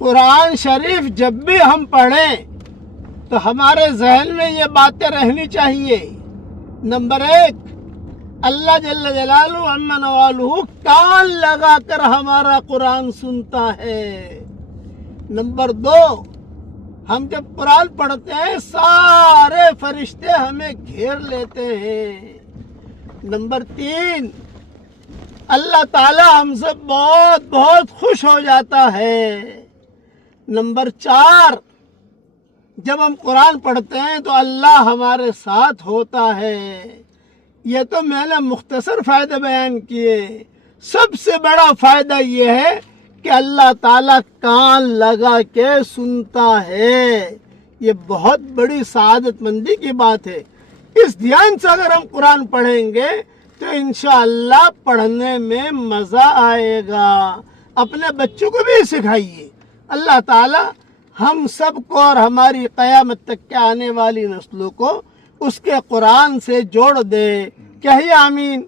قرآن شریف جب بھی ہم پڑھیں تو ہمارے ذہن میں یہ باتیں رہنی چاہیے۔ نمبر 1، اللہ جل جلالہ عما نوالہ کان لگا کر ہمارا قرآن سنتا ہے۔ نمبر 2، ہم جب قرآن پڑھتے ہیں سارے فرشتے ہمیں گھیر لیتے ہیں۔ نمبر 3، اللہ تعالی ہم سے بہت بہت خوش ہو جاتا ہے۔ نمبر 4، جب ہم قرآن پڑھتے ہیں تو اللہ ہمارے ساتھ ہوتا ہے۔ یہ تو میں نے مختصر فائدے بیان کیے، سب سے بڑا فائدہ یہ ہے کہ اللہ تعالیٰ کان لگا کے سنتا ہے۔ یہ بہت بڑی سعادت مندی کی بات ہے۔ اس دھیان سے اگر ہم قرآن پڑھیں گے تو انشاءاللہ پڑھنے میں مزہ آئے گا۔ اپنے بچوں کو بھی سکھائیے۔ اللہ تعالیٰ ہم سب کو اور ہماری قیامت تک کے آنے والی نسلوں کو اس کے قرآن سے جوڑ دے۔ کہیے آمین۔